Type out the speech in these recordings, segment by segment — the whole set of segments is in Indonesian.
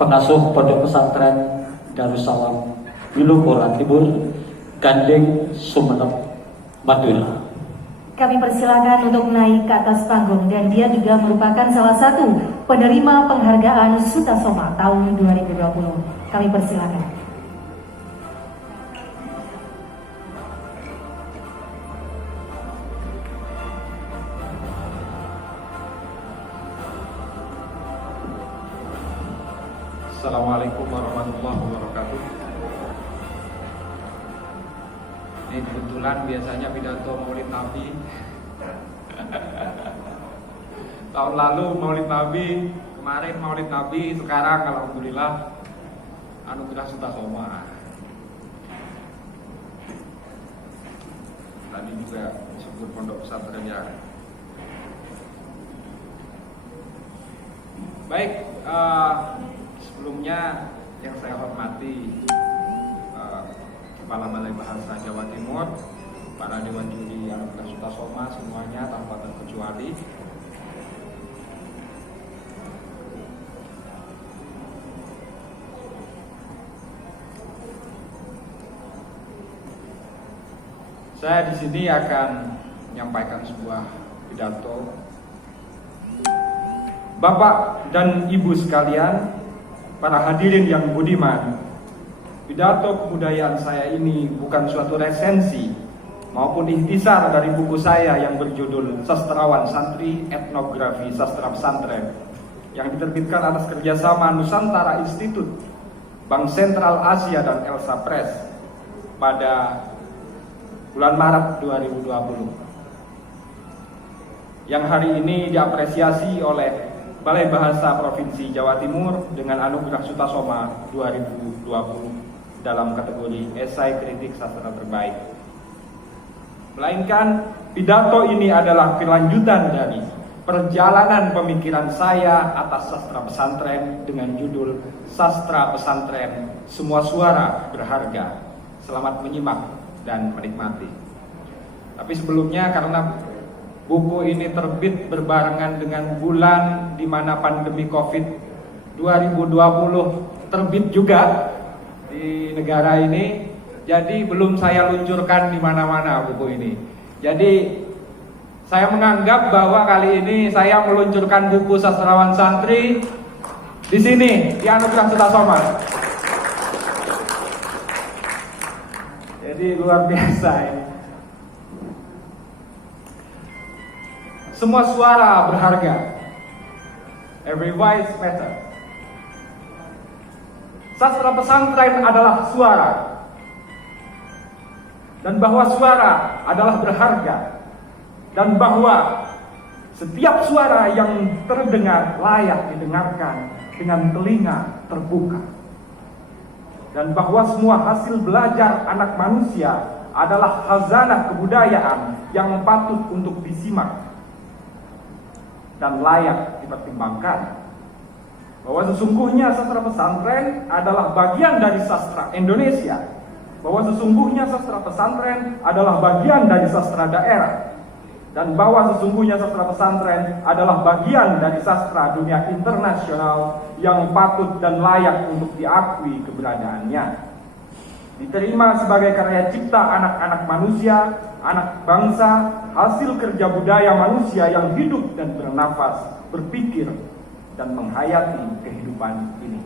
pengasuh Pondok Pesantren Darussalam Wilukura Timur, Gandeng, Sumeneb, Madura. Kami persilakan untuk naik ke atas panggung, dan dia juga merupakan salah satu penerima penghargaan Sutasoma tahun 2020. Kami persilakan. Assalamualaikum warahmatullahi wabarakatuh. Ini kebetulan biasanya pidato Maulid Nabi. Tahun lalu Maulid Nabi, kemarin Maulid Nabi, sekarang alhamdulillah anugerah Sutasoma. Tadi juga disebut pondok pesantren ya. Baik, sebelumnya yang saya hormati Kepala Balai Bahasa Jawa Timur, para Dewan Juri Anugerah Sutasoma semuanya tanpa terkecuali. Saya di sini akan menyampaikan sebuah pidato. Bapak dan Ibu sekalian, para hadirin yang budiman, pidato kebudayaan saya ini bukan suatu resensi maupun intisar dari buku saya yang berjudul Sastrawan Santri Etnografi Sastra Pesantren yang diterbitkan atas kerjasama Nusantara Institut, Bank Sentral Asia dan Elsa Press pada bulan Maret 2020, yang hari ini diapresiasi oleh Balai Bahasa Provinsi Jawa Timur dengan Anugerah Sutasoma 2020 dalam kategori esai kritik sastra terbaik. Melainkan pidato ini adalah kelanjutan dari perjalanan pemikiran saya atas sastra pesantren dengan judul Sastra Pesantren, Semua Suara Berharga. Selamat menyimak dan menikmati. Tapi sebelumnya, karena buku ini terbit berbarengan dengan bulan di mana pandemi COVID 2020 terbit juga di negara ini, jadi belum saya luncurkan di mana-mana buku ini. Jadi saya menganggap bahwa kali ini saya meluncurkan buku Sastrawan Santri di sini di Anugerah Sutasoma. Jadi luar biasa ini. Semua suara berharga. Every voice matters. Sastra pesantren adalah suara, dan bahwa suara adalah berharga, dan bahwa setiap suara yang terdengar layak didengarkan dengan telinga terbuka, dan bahwa semua hasil belajar anak manusia adalah khazanah kebudayaan yang patut untuk disimak dan layak dipertimbangkan, bahwa sesungguhnya sastra pesantren adalah bagian dari sastra Indonesia, bahwa sesungguhnya sastra pesantren adalah bagian dari sastra daerah, dan bahwa sesungguhnya sastra pesantren adalah bagian dari sastra dunia internasional yang patut dan layak untuk diakui keberadaannya, diterima sebagai karya cipta anak-anak manusia, anak bangsa, hasil kerja budaya manusia yang hidup dan bernafas, berpikir, dan menghayati kehidupan ini.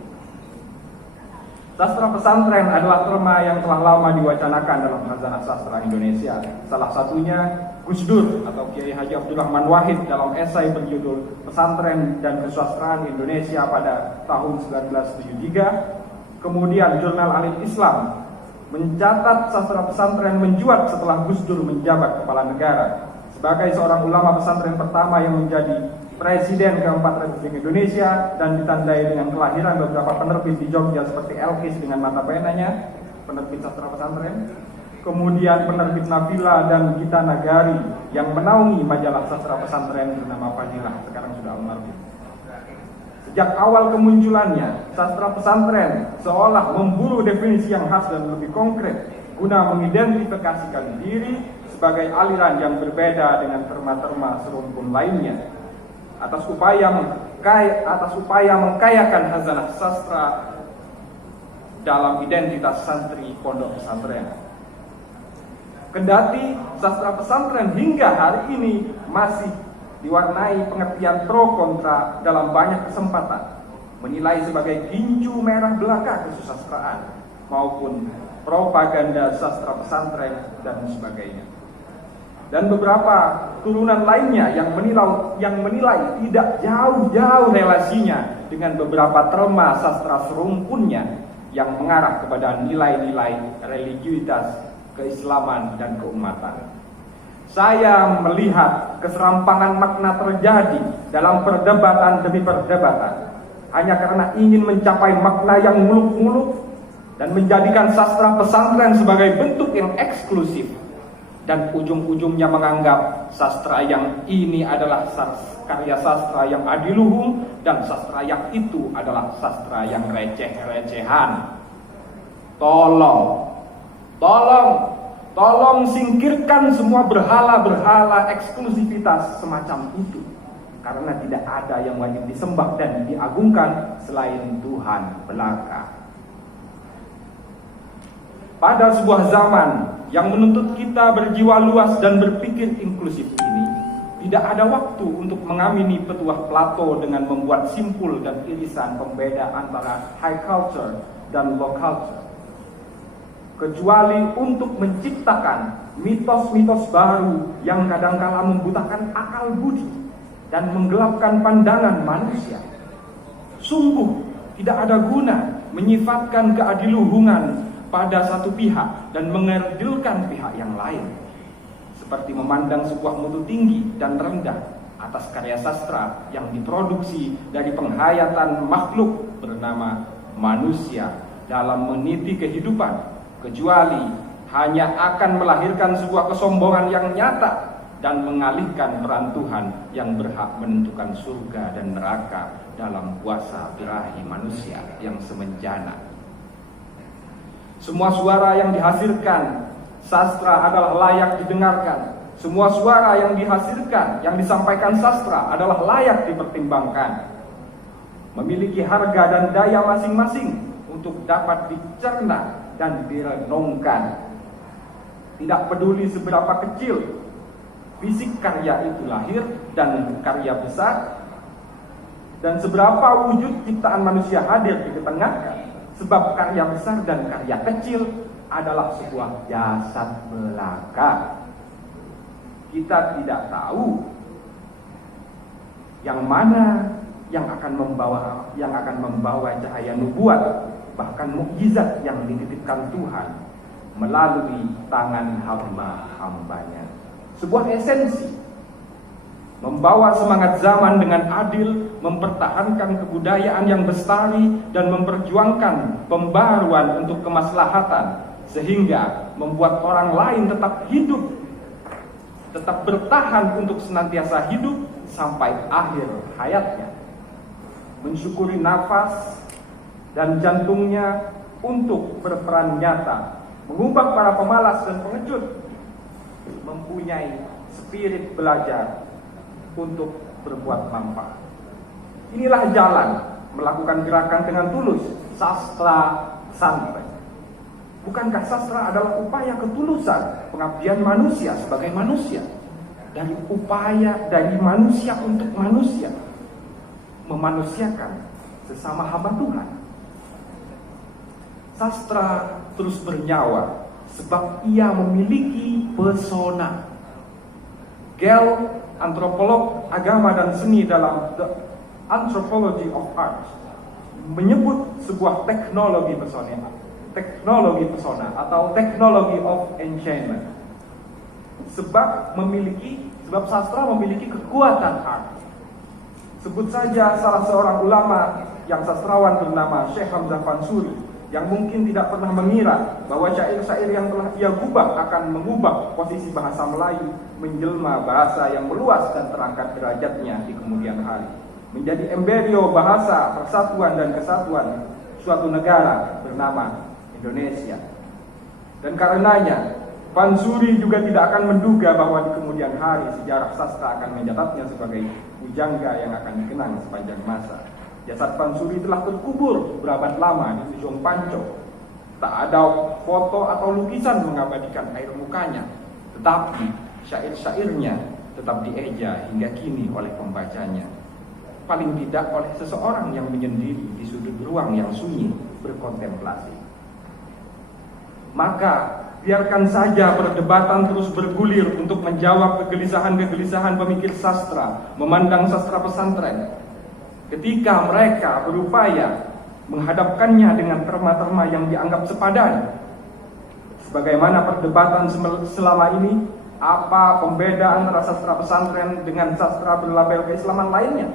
Sastra pesantren adalah terma yang telah lama diwacanakan dalam khazanah sastra Indonesia. Salah satunya Gus Dur atau Kiai Haji Abdurrahman Wahid dalam esai berjudul Pesantren dan Kesusastraan Indonesia pada tahun 1973. Kemudian Jurnal Alim Islam mencatat sastra pesantren mencuat setelah Gus Dur menjabat kepala negara sebagai seorang ulama pesantren pertama yang menjadi Presiden keempat Republik Indonesia, dan ditandai dengan kelahiran beberapa penerbit di Jogja seperti Elkis dengan mata penanya, penerbit sastra pesantren, kemudian penerbit Nabila dan Gita Nagari yang menaungi majalah sastra pesantren bernama Fadilah, sekarang sudah almarhum. Sejak awal kemunculannya, sastra pesantren seolah memburu definisi yang khas dan lebih konkret guna mengidentifikasikan diri sebagai aliran yang berbeda dengan terma-terma serumpun lainnya. Atas upaya upaya mengkayakan hazanah sastra dalam identitas santri pondok pesantren. Kendati sastra pesantren hingga hari ini masih diwarnai pengertian pro kontra dalam banyak kesempatan, menilai sebagai ginju merah belaka kesusastraan maupun propaganda sastra pesantren dan sebagainya. Dan beberapa turunan lainnya yang menilai tidak jauh-jauh relasinya dengan beberapa terma sastra serumpunnya yang mengarah kepada nilai-nilai religiusitas, keislaman dan keumatan. Saya melihat keserampangan makna terjadi dalam perdebatan demi perdebatan hanya karena ingin mencapai makna yang muluk-muluk dan menjadikan sastra pesantren sebagai bentuk yang eksklusif, dan ujung-ujungnya menganggap sastra yang ini adalah karya sastra yang adiluhung dan sastra yang itu adalah sastra yang receh-recehan. Tolong singkirkan semua berhala-berhala eksklusivitas semacam itu, karena tidak ada yang wajib disembah dan diagungkan selain Tuhan belaka. Pada sebuah zaman yang menuntut kita berjiwa luas dan berpikir inklusif ini, tidak ada waktu untuk mengamini petuah Plato dengan membuat simpul dan irisan pembeda antara high culture dan low culture, kecuali untuk menciptakan mitos-mitos baru yang kadangkala membutakan akal budi dan menggelapkan pandangan manusia. Sungguh tidak ada guna menyifatkan keadiluhungan pada satu pihak dan mengerdilkan pihak yang lain, seperti memandang sebuah mutu tinggi dan rendah atas karya sastra yang diproduksi dari penghayatan makhluk bernama manusia dalam meniti kehidupan, kecuali hanya akan melahirkan sebuah kesombongan yang nyata dan mengalihkan peran Tuhan yang berhak menentukan surga dan neraka dalam kuasa birahi manusia yang semenjana. Semua suara yang dihasilkan sastra adalah layak didengarkan. Semua suara yang dihasilkan, yang disampaikan sastra adalah layak dipertimbangkan, memiliki harga dan daya masing-masing untuk dapat dicerna dan direnungkan. Tidak peduli seberapa kecil fisik karya itu lahir dan karya besar, dan seberapa wujud ciptaan manusia hadir di tengahnya, sebab karya besar dan karya kecil adalah sebuah jasad belaka. Kita tidak tahu yang mana yang akan membawa cahaya nubuat, bahkan mukjizat yang dititipkan Tuhan melalui tangan hamba-hambanya. Sebuah esensi membawa semangat zaman dengan adil, mempertahankan kebudayaan yang bestari dan memperjuangkan pembaruan untuk kemaslahatan, sehingga membuat orang lain tetap hidup, tetap bertahan untuk senantiasa hidup sampai akhir hayatnya, mensyukuri nafas dan jantungnya untuk berperan nyata, mengubah para pemalas dan pengecut, mempunyai spirit belajar untuk berbuat manfaat. Inilah jalan melakukan gerakan dengan tulus, sastra pesantren. Bukankah sastra adalah upaya ketulusan pengabdian manusia sebagai manusia, dari upaya dari manusia untuk manusia, memanusiakan sesama hamba Tuhan. Sastra terus bernyawa sebab ia memiliki pesona. Gell, antropolog agama dan seni dalam The Anthropology of Art, menyebut sebuah teknologi pesona atau teknologi of enchantment, sebab sastra memiliki kekuatan art. Sebut saja salah seorang ulama yang sastrawan bernama Syekh Hamzah Fansuri, yang mungkin tidak pernah mengira bahwa syair-syair yang telah ia gubah akan mengubah posisi bahasa Melayu menjelma bahasa yang meluas dan terangkat derajatnya di kemudian hari, menjadi embrio bahasa persatuan dan kesatuan suatu negara bernama Indonesia. Dan karenanya Fansuri juga tidak akan menduga bahwa di kemudian hari sejarah sastra akan mencatatnya sebagai pujangga yang akan dikenang sepanjang masa. Jasad Pansuri telah terkubur berabad lama di ujung Panco. Tak ada foto atau lukisan mengabadikan air mukanya, tetapi syair-syairnya tetap dieja hingga kini oleh pembacanya. Paling tidak oleh seseorang yang menyendiri di sudut ruang yang sunyi berkontemplasi. Maka biarkan saja perdebatan terus bergulir untuk menjawab kegelisahan-kegelisahan pemikir sastra memandang sastra pesantren. Ketika mereka berupaya menghadapkannya dengan terma-terma yang dianggap sepadan. Sebagaimana perdebatan selama ini, apa pembeda antara sastra pesantren dengan sastra berlabel keislaman lainnya?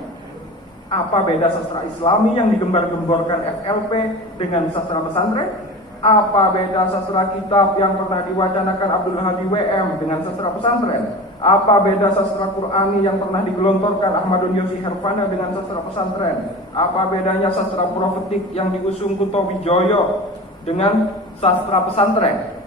Apa beda sastra Islami yang digembar-gemborkan FLP dengan sastra pesantren? Apa beda sastra kitab yang pernah diwacanakan Abdul Hadi WM dengan sastra pesantren? Apa beda sastra Qur'ani yang pernah digelontorkan Ahmadun Yosi Herfana dengan sastra pesantren? Apa bedanya sastra profetik yang diusung Kunto Wijoyo dengan sastra pesantren?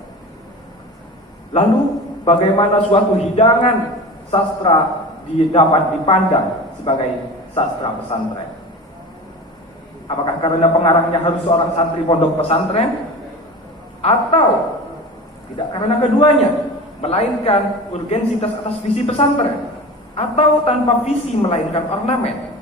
Lalu bagaimana suatu hidangan sastra dapat dipandang sebagai sastra pesantren? Apakah karena pengarangnya harus seorang santri pondok pesantren? Atau tidak karena keduanya, melainkan urgensitas atas visi pesantren, atau tanpa visi melainkan ornamen?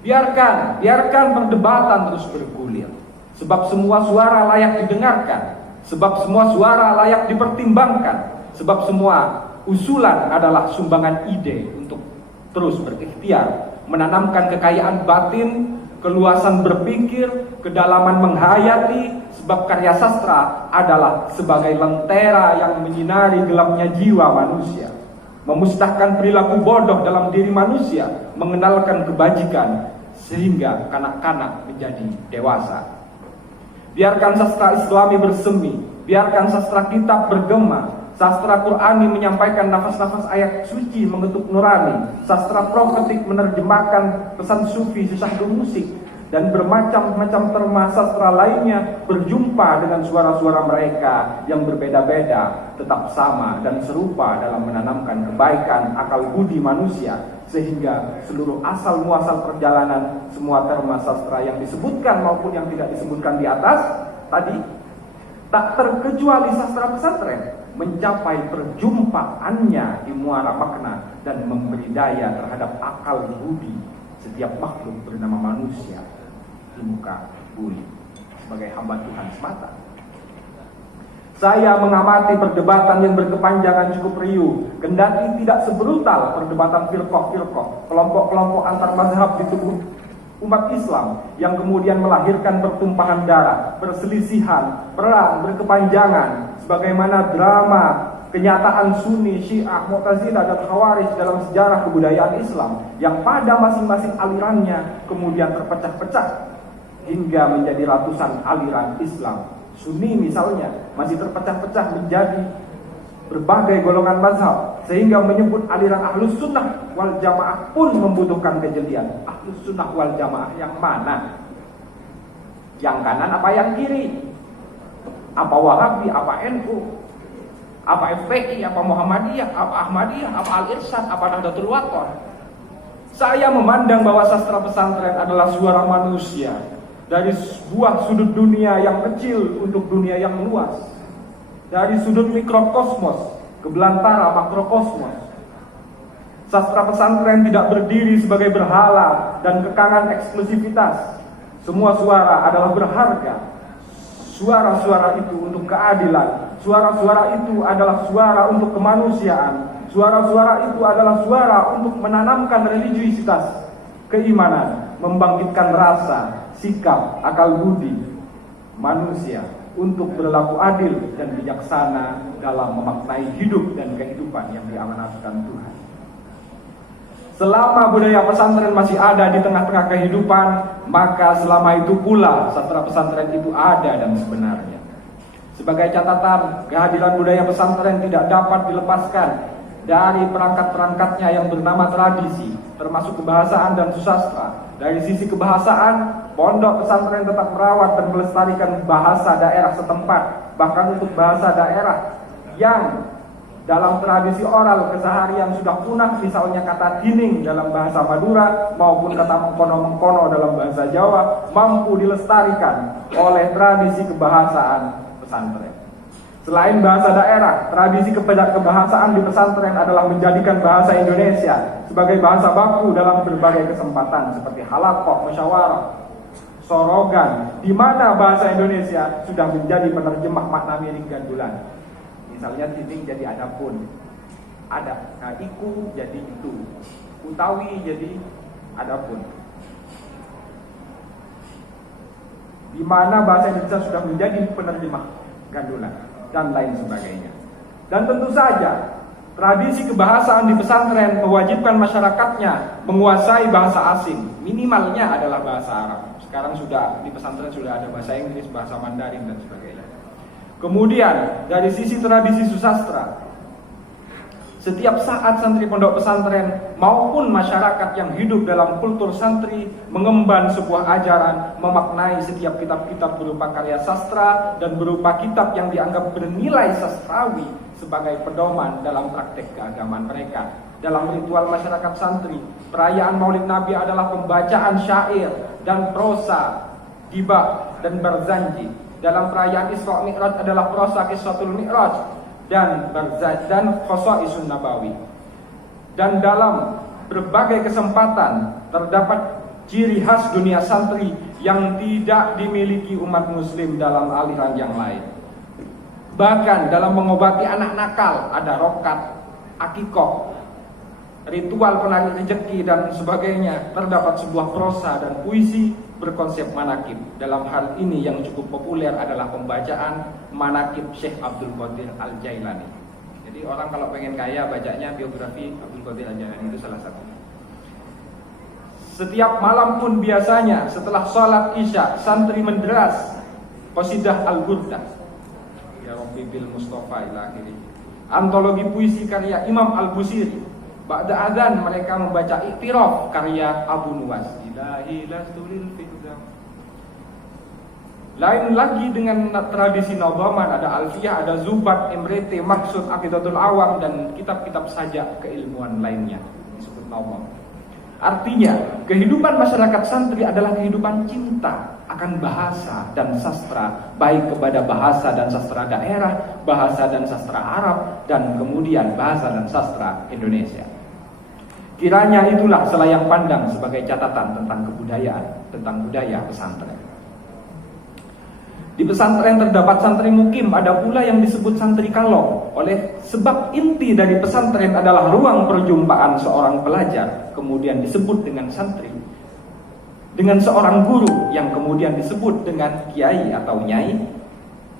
Biarkan perdebatan terus bergulir, sebab semua suara layak didengarkan, sebab semua suara layak dipertimbangkan, sebab semua usulan adalah sumbangan ide untuk terus berikhtiar, menanamkan kekayaan batin, keluasan berpikir, kedalaman menghayati, sebab karya sastra adalah sebagai lentera yang menyinari gelapnya jiwa manusia, memusnahkan perilaku bodoh dalam diri manusia, mengenalkan kebajikan sehingga kanak-kanak menjadi dewasa. Biarkan sastra Islami bersemi, biarkan sastra kitab bergema, sastra Qur'ani menyampaikan nafas-nafas ayat suci mengetuk nurani, sastra profetik menerjemahkan pesan sufi sesahdu musik, dan bermacam-macam terma sastra lainnya berjumpa dengan suara-suara mereka yang berbeda-beda, tetap sama dan serupa dalam menanamkan kebaikan akal budi manusia, sehingga seluruh asal muasal perjalanan semua terma sastra yang disebutkan maupun yang tidak disebutkan di atas tadi, tak terkecuali sastra pesantren, mencapai perjumpaannya di muara makna dan memberi daya terhadap akal budi setiap makhluk bernama manusia di muka bumi sebagai hamba Tuhan semata. Saya mengamati perdebatan yang berkepanjangan cukup riuh, kendati tidak sebrutal perdebatan firqah-firqah, kelompok-kelompok antar mazhab di tubuh umat Islam yang kemudian melahirkan pertumpahan darah, perselisihan, perang berkepanjangan, sebagaimana drama kenyataan Sunni, Syiah, Mu'tazilah, dan Khawarij dalam sejarah kebudayaan Islam yang pada masing-masing alirannya kemudian terpecah-pecah hingga menjadi ratusan aliran Islam. Sunni misalnya masih terpecah-pecah menjadi berbagai golongan mazhab, sehingga menyebut aliran Ahlus Sunnah wal Jamaah pun membutuhkan kejelian. Ahlus Sunnah wal Jamaah yang mana? Yang kanan apa yang kiri? Apa Wahabi, apa NU, apa FPI, apa Muhammadiyah, apa Ahmadiyah, apa Al-Irsyad, apa Nahdlatul Wathon? Saya memandang bahwa sastra pesantren adalah suara manusia dari sebuah sudut dunia yang kecil untuk dunia yang luas, dari sudut mikrokosmos ke belantara makrokosmos. Sastra pesantren tidak berdiri sebagai berhala dan kekangan eksklusivitas. Semua suara adalah berharga. Suara-suara itu untuk keadilan, suara-suara itu adalah suara untuk kemanusiaan, suara-suara itu adalah suara untuk menanamkan religiusitas, keimanan, membangkitkan rasa, sikap, akal budi manusia untuk berlaku adil dan bijaksana dalam memaknai hidup dan kehidupan yang diamanatkan Tuhan. Selama budaya pesantren masih ada di tengah-tengah kehidupan, maka selama itu pula sastra pesantren itu ada dan sebenarnya. Sebagai catatan, kehadiran budaya pesantren tidak dapat dilepaskan dari perangkat-perangkatnya yang bernama tradisi, termasuk kebahasaan dan susastra. Dari sisi kebahasaan, pondok pesantren tetap merawat dan melestarikan bahasa daerah setempat, bahkan untuk bahasa daerah yang Dalam tradisi oral keseharian sudah punah, misalnya kata tining dalam bahasa Madura maupun kata mengkono-mengkono dalam bahasa Jawa, mampu dilestarikan oleh tradisi kebahasaan pesantren. Selain bahasa daerah, tradisi kebahasaan di pesantren adalah menjadikan bahasa Indonesia sebagai bahasa baku dalam berbagai kesempatan seperti halaqah, musyawarah, sorogan, di mana bahasa Indonesia sudah menjadi penerjemah makna miring gandulan. Misalnya tining jadi adapun, ada, nah iku jadi itu, utawi jadi adapun. Di mana bahasa Indonesia sudah menjadi penerjemah gandulan dan lain sebagainya. Dan tentu saja tradisi kebahasaan di pesantren mewajibkan masyarakatnya menguasai bahasa asing, minimalnya adalah bahasa Arab. Sekarang sudah di pesantren sudah ada bahasa Inggris, bahasa Mandarin dan sebagainya. Kemudian dari sisi tradisi susastra, setiap saat santri pondok pesantren maupun masyarakat yang hidup dalam kultur santri mengemban sebuah ajaran, memaknai setiap kitab-kitab berupa karya sastra dan berupa kitab yang dianggap bernilai sastrawi sebagai pedoman dalam praktek keagamaan mereka. Dalam ritual masyarakat santri, perayaan Maulid Nabi adalah pembacaan syair dan prosa, gibah dan berzanji. Dalam perayaan Isra Mi'raj adalah prosa Qissatul Mi'raj dan Khosaisun Nabawi. Dan dalam berbagai kesempatan terdapat ciri khas dunia santri yang tidak dimiliki umat muslim dalam aliran yang lain. Bahkan dalam mengobati anak nakal ada rokat, akikoh, ritual penarik rezeki dan sebagainya. Terdapat sebuah prosa dan puisi berkonsep manakib. Dalam hal ini yang cukup populer adalah pembacaan manakib Syekh Abdul Qadir Al-Jailani. Jadi orang kalau pengen kaya bacanya biografi Abdul Qadir Al-Jailani, itu salah satunya. Setiap malam pun biasanya setelah sholat isya santri menderas qasidah Al-Burdah, ya Rabbi bil Mustafa ila akhirih, antologi puisi karya Imam Al-Busiri. Ba'da adzan mereka membaca Iktiraf karya Abu Nuwas. Ilahi lastulil fikzam. Lain lagi dengan tradisi Nabaman, ada Alfiyah, ada Zubat, Imrete, Maksud, Aqidatul Awam dan kitab-kitab saja keilmuan lainnya disebut Nabam. Artinya, kehidupan masyarakat santri adalah kehidupan cinta akan bahasa dan sastra, baik kepada bahasa dan sastra daerah, bahasa dan sastra Arab, dan kemudian bahasa dan sastra Indonesia. Kiranya itulah selayang pandang sebagai catatan tentang kebudayaan, tentang budaya pesantren. Di pesantren terdapat santri mukim, ada pula yang disebut santri kalong. Oleh sebab inti dari pesantren adalah ruang perjumpaan seorang pelajar, kemudian disebut dengan santri, dengan seorang guru yang kemudian disebut dengan kiai atau nyai,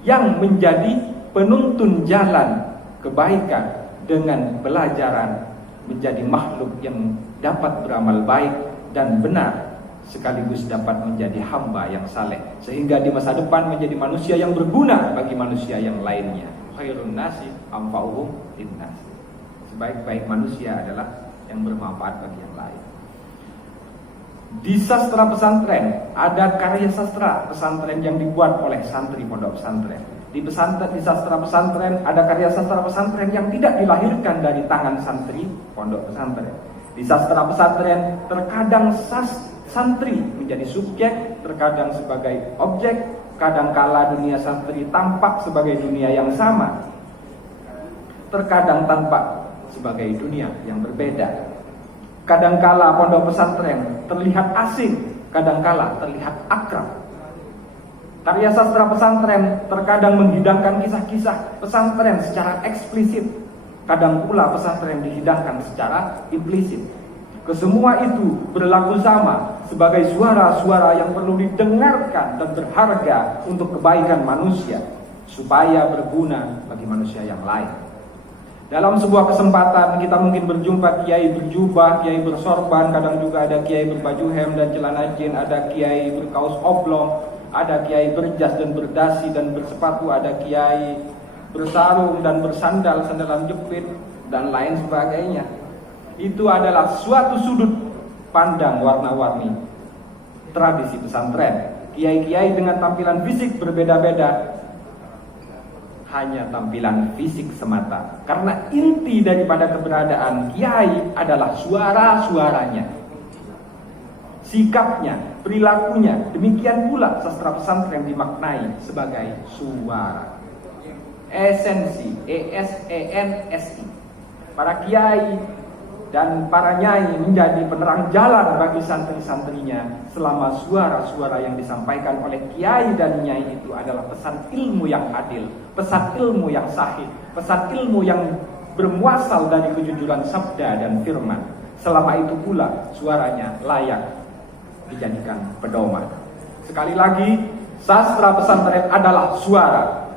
yang menjadi penuntun jalan kebaikan dengan pelajaran menjadi makhluk yang dapat beramal baik dan benar, sekaligus dapat menjadi hamba yang saleh, sehingga di masa depan menjadi manusia yang berguna bagi manusia yang lainnya. Khairun nasi anfa'uhum linnas. Sebaik-baik manusia adalah yang bermanfaat bagi yang lain. Di sastra pesantren ada karya sastra pesantren yang dibuat oleh santri pondok pesantren. Di sastra pesantren ada karya sastra pesantren yang tidak dilahirkan dari tangan santri pondok pesantren. Di sastra pesantren terkadang santri menjadi subjek, terkadang sebagai objek, kadangkala dunia santri tampak sebagai dunia yang sama, terkadang tampak sebagai dunia yang berbeda. Kadangkala pondok pesantren terlihat asing, kadangkala terlihat akrab. Karya sastra pesantren terkadang menghidangkan kisah-kisah pesantren secara eksplisit, kadang pula pesantren dihidangkan secara implisit. Kesemua itu berlaku sama sebagai suara-suara yang perlu didengarkan dan berharga untuk kebaikan manusia, supaya berguna bagi manusia yang lain. Dalam sebuah kesempatan kita mungkin berjumpa kiai berjubah, kiai bersorban, kadang juga ada kiai berbaju hem dan celana jin, ada kiai berkaus oblong, ada kiai berjas dan berdasi dan bersepatu, ada kiai bersarung dan bersandal, sandalan jepit dan lain sebagainya. Itu adalah suatu sudut pandang warna-warni tradisi pesantren. Kiai-kiai dengan tampilan fisik berbeda-beda hanya tampilan fisik semata. Karena inti daripada keberadaan kiai adalah suara-suaranya, sikapnya, perilakunya. Demikian pula sastra pesantren dimaknai sebagai suara. Esensi, ESENSI. Para kiai dan para nyai menjadi penerang jalan bagi santri-santrinya selama suara-suara yang disampaikan oleh kiai dan nyai itu adalah pesan ilmu yang adil, pesan ilmu yang sahih, pesan ilmu yang bermuasal dari kejujuran sabda dan firman. Selama itu pula suaranya layak dijadikan pedoman. Sekali lagi, sastra pesantren adalah suara,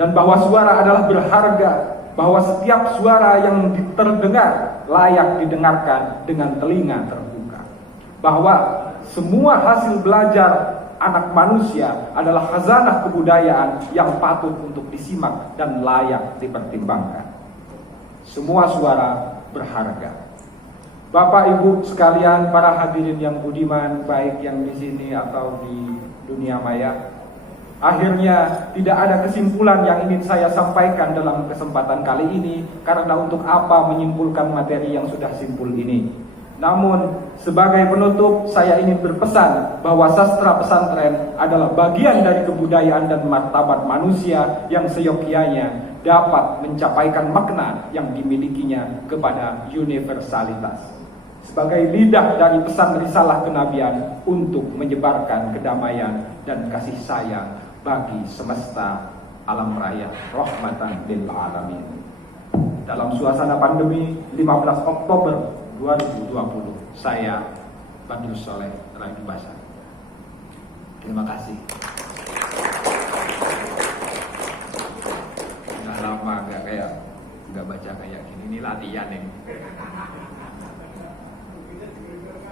dan bahwa suara adalah berharga, bahwa setiap suara yang terdengar layak didengarkan dengan telinga terbuka, bahwa semua hasil belajar anak manusia adalah khazanah kebudayaan yang patut untuk disimak dan layak dipertimbangkan. Semua suara berharga. Bapak Ibu sekalian, para hadirin yang budiman, baik yang di sini atau di dunia maya, akhirnya tidak ada kesimpulan yang ingin saya sampaikan dalam kesempatan kali ini, karena untuk apa menyimpulkan materi yang sudah simpul ini. Namun sebagai penutup, saya ingin berpesan bahwa sastra pesantren adalah bagian dari kebudayaan dan martabat manusia yang seyogyanya dapat mencapaikan makna yang dimilikinya kepada universalitas. Sebagai lidah dari pesan risalah kenabian untuk menyebarkan kedamaian dan kasih sayang bagi semesta alam raya, rahmatan lil alamin. Dalam suasana pandemi 15 Oktober 2020, saya Badrul Soleh Rayu Basar. Terima kasih. Sudah lama nggak baca kayak gini. Ini latihan nih.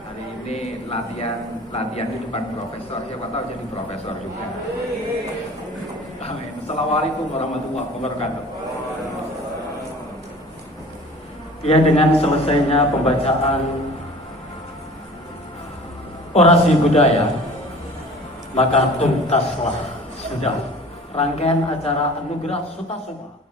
Hari ini latihan di depan profesor. Siapa tahu jadi profesor juga. Amin. Assalamualaikum warahmatullahi wabarakatuh. Ya, dengan selesainya pembacaan orasi budaya, maka tuntaslah sudah rangkaian acara Anugerah Sutasoma